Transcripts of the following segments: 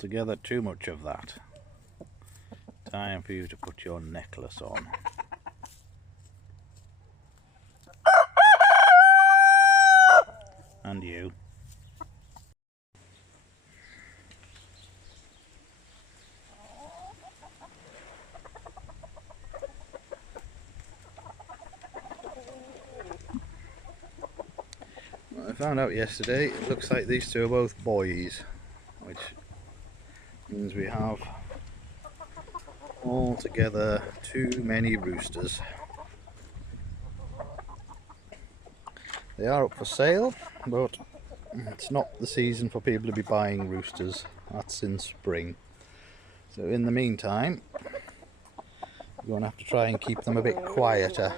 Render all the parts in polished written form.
Altogether too much of that. Time for you to put your necklace on. And you. I found out yesterday, it looks like these two are both boys, which means we have altogether too many roosters. They are up for sale, but it's not the season for people to be buying roosters. That's in spring. So in the meantime, we're going to have to try and keep them a bit quieter.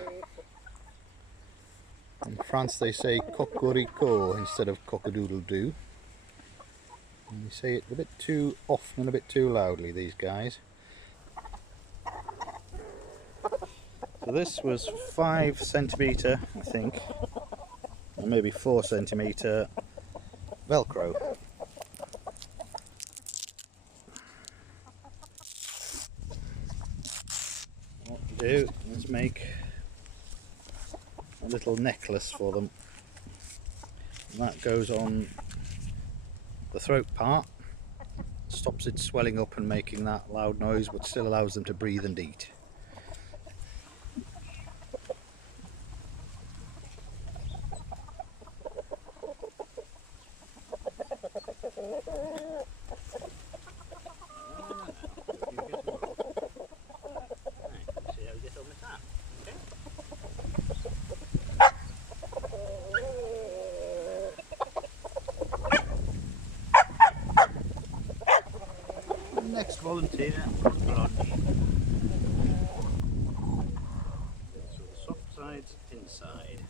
In France they say cocorico instead of cock-a-doodle-doo. And they say it a bit too often, a bit too loudly, these guys. So this was 5 centimetre, I think, or maybe 4 centimetre Velcro. What to do is make a little necklace for them. And that goes on the throat part, stops it swelling up and making that loud noise, but still allows them to breathe and eat. Next volunteer, so the soft side's inside.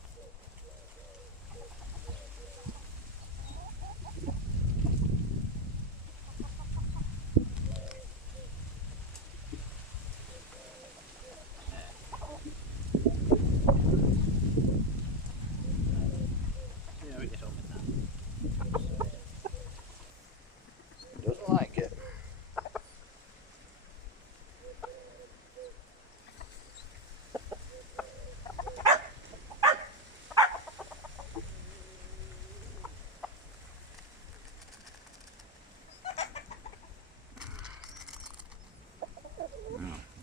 See how we get on with that. Doesn't like it.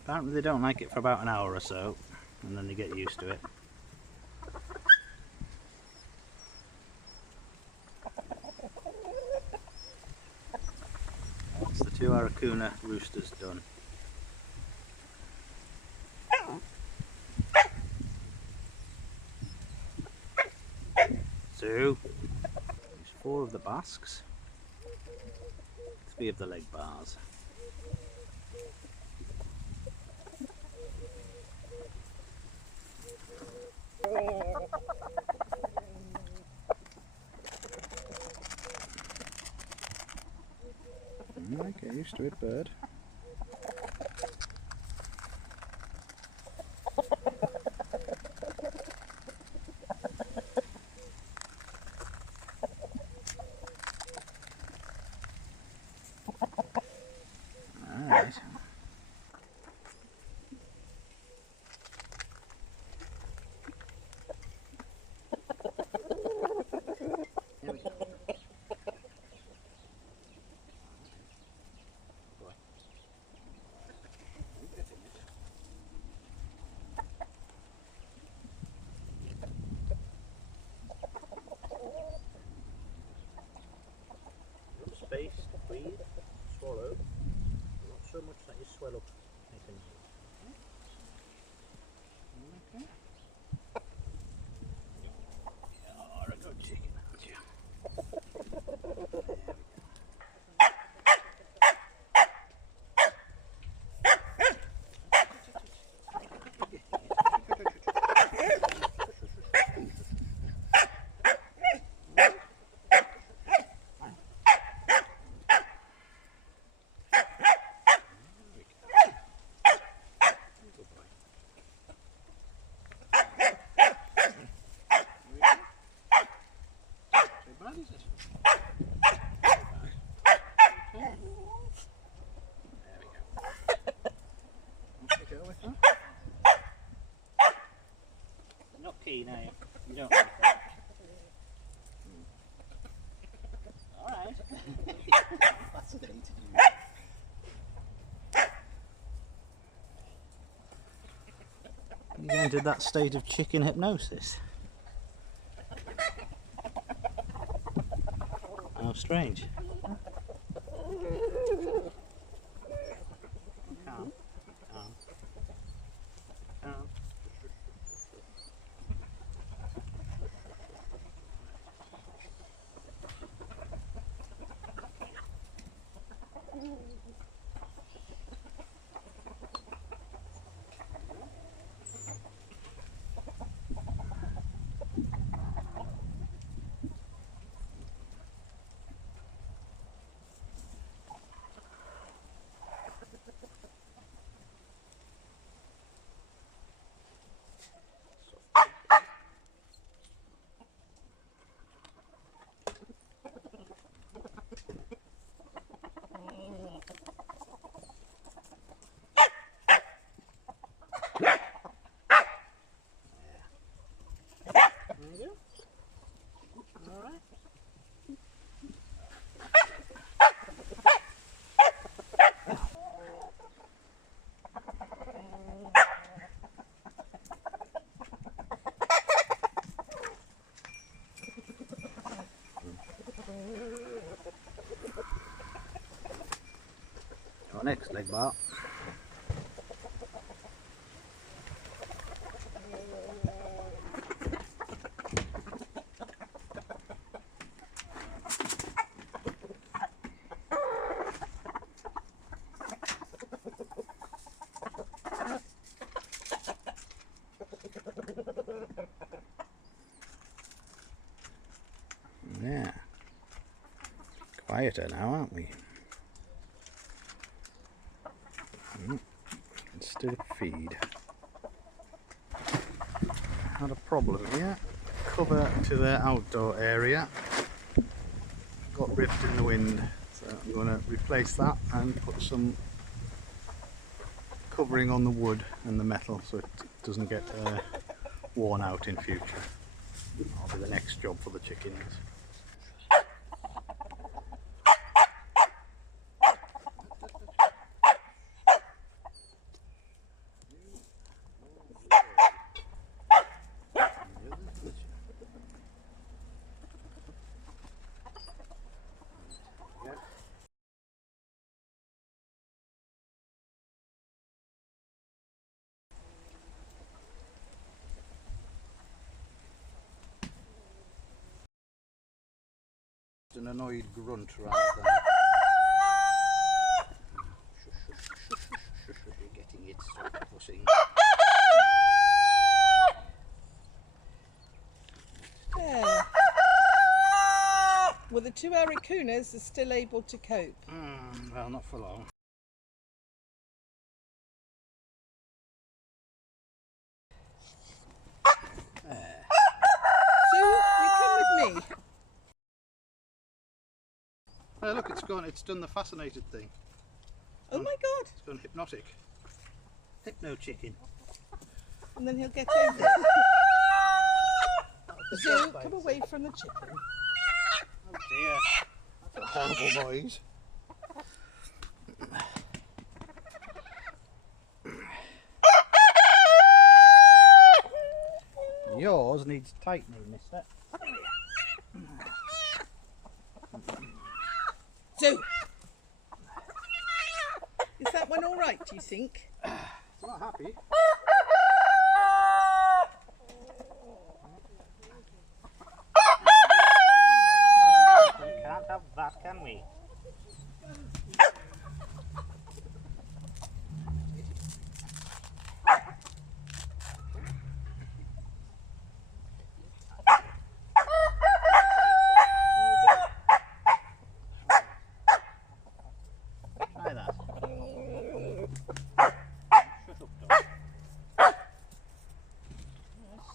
Apparently they don't like it for about an hour or so, and then they get used to it. That's the 2 Aracuna roosters done. 2. There's 4 of the basques, 3 of the legbars. Get used to it, bird. Alright. Here we go. keen, are you? You don't like that? Alright. Fascinated you. You've entered that state of chicken hypnosis. How strange. Calm. Calm. Calm. Our next leg bar. Yeah, quieter now, aren't we? Instead of feed. Had a problem here. Cover to the outdoor area got ripped in the wind, so I'm going to replace that and put some covering on the wood and the metal so it doesn't get worn out in future. That'll be the next job for the chickens. An annoyed grunt rather than shush, shush, shush, shush, shush, you're getting it, stop pushing. Yeah. Well, the two Arakunas are still able to cope. Well, not for long. So, you come with me. Oh look, it's gone, it's done the fascinated thing. Oh my God. It's gone hypnotic. Hypno chicken. And then he'll get over it. Zoo, come away from the chicken. Oh dear, that's a horrible noise. Yours needs tightening, mister. Zoo! Is that one all right, do you think? It's not happy. We can't have that, can we? Try that. Shut up, dog.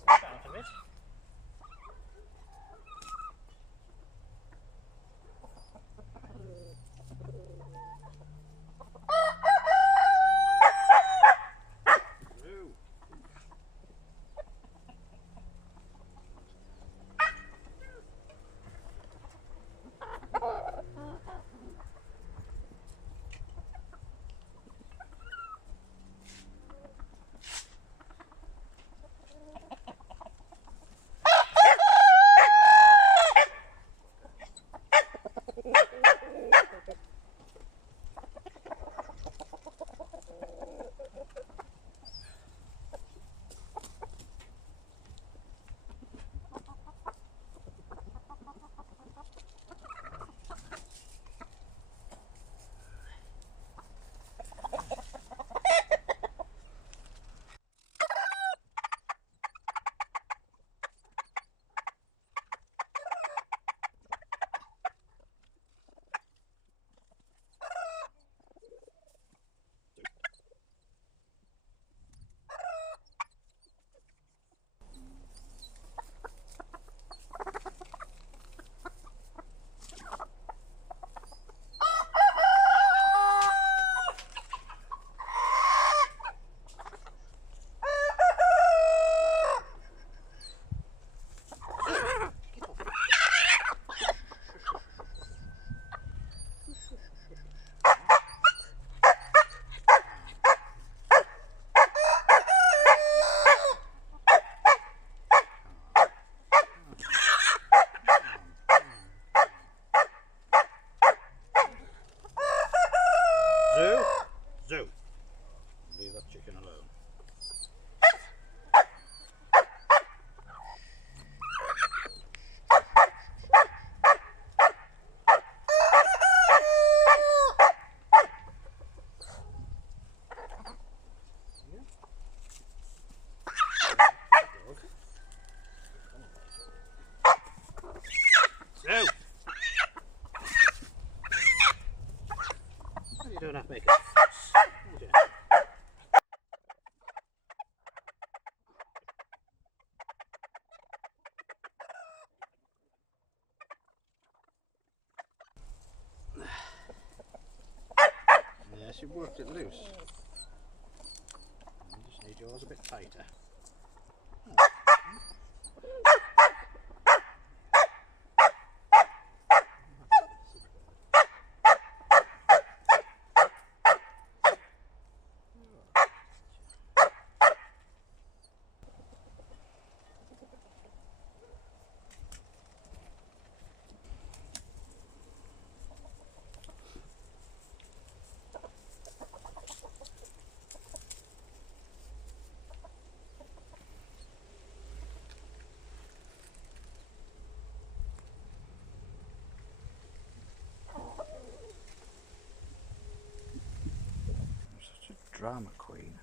Step out of it. to make a fuss. Oh dear. Yes, you've worked it loose. You just need yours a bit tighter. Such a drama queen.